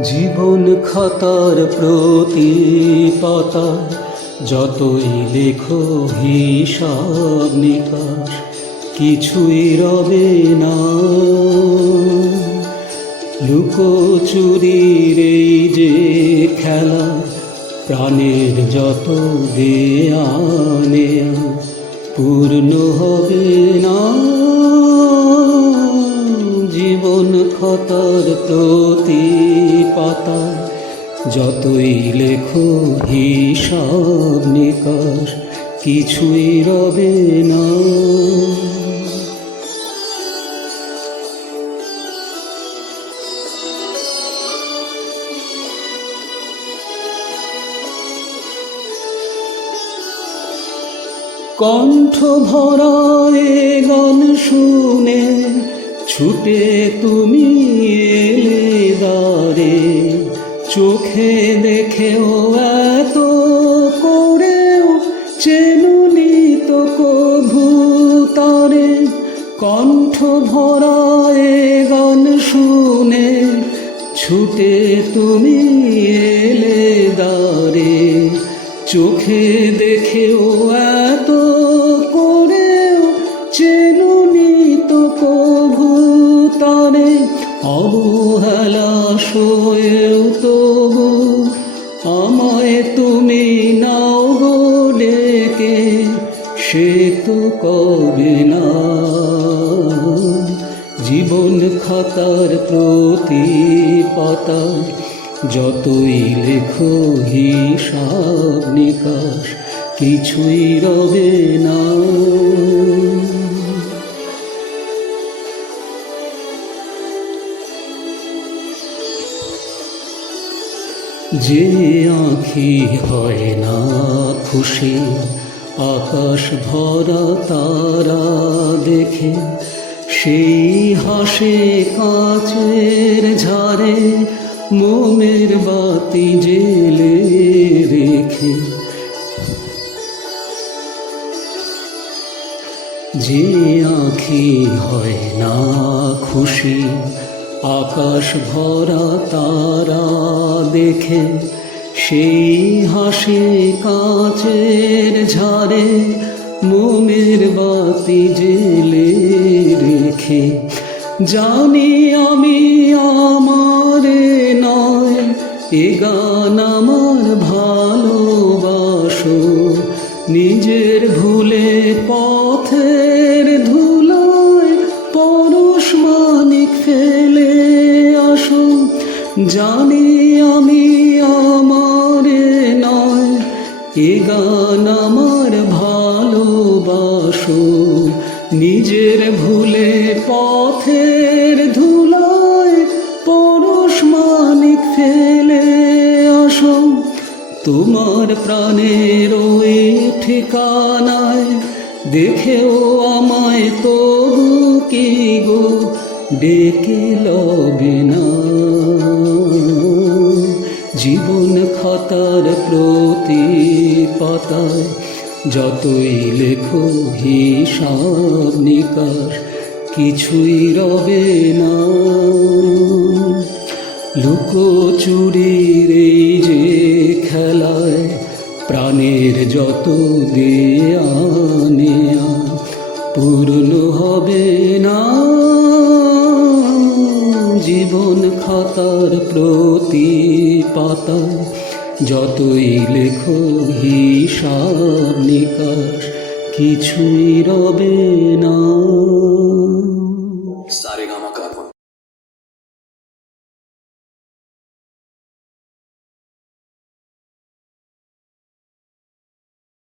জীবন খাতার প্রতি পাতা যতই লেখো হিসাব নিকাশ, কিছুই রবে না। লুকোচুরির এই যে খেলা, প্রাণের যত দেয়া নেয়া পূর্ণ হবে না। জীবন খাতার প্রতি পাতা যতই লেখো হিসাব নিকাশ, কিছুই রবে না। কণ্ঠ ভরা এ গান শুনে ছুটে তুমি এলে দারে চোখে দেখেও এত করেও চেনুনি তো কভু তারে, কণ্ঠ ভরা এ গান শুনে ছুটে তুমি এলে দারে চোখে দেখেও এত অবহেলা শোয়েও তবু, আমায় তুমি নাও গো ডেকে, সে তো কবে না জীবন খাতার প্রতি পাতা যতই লেখো হিসাব নিকাশ, কিছুই রবে না যে আঁখি হয় না খুশি, আকাশ ভরা তারা দেখে, সেই হাসে কাচের ঝাড়ে মোমের বাতি জেলে রেখে। যে আঁখি হয় না খুশি আকাশ ভরা তারা দেখে, সেই হাসি কাচের ঝাড়ে মোমের বাতি জেলে রেখে, জানি আমি আমারে নয়, এ গান আমার ভালোবাসো, নিজের ভুলে পথের জানি আমি আমারে নয়, এ গান আমার ভালোবাসো। নিজের ভুলে পথের ধুলায় পরশ মানিক ফেলে আসো। তোমার প্রাণের ওই ঠিকানায় দেখেও আমায় তবু কি গো ডেকে লবে না জীবন খাতার প্রতি পাতায় যতই লেখো হিসাব নিকাশ, কিছুই রবে না। লুকোচুরির এই যে খেলায় প্রাণের যত দেয়া নেয়া পূর্ণ হবে না। খাতার প্রতি পাতা যতই লেখো হিসাব নিকাশ কিছুই রবে না।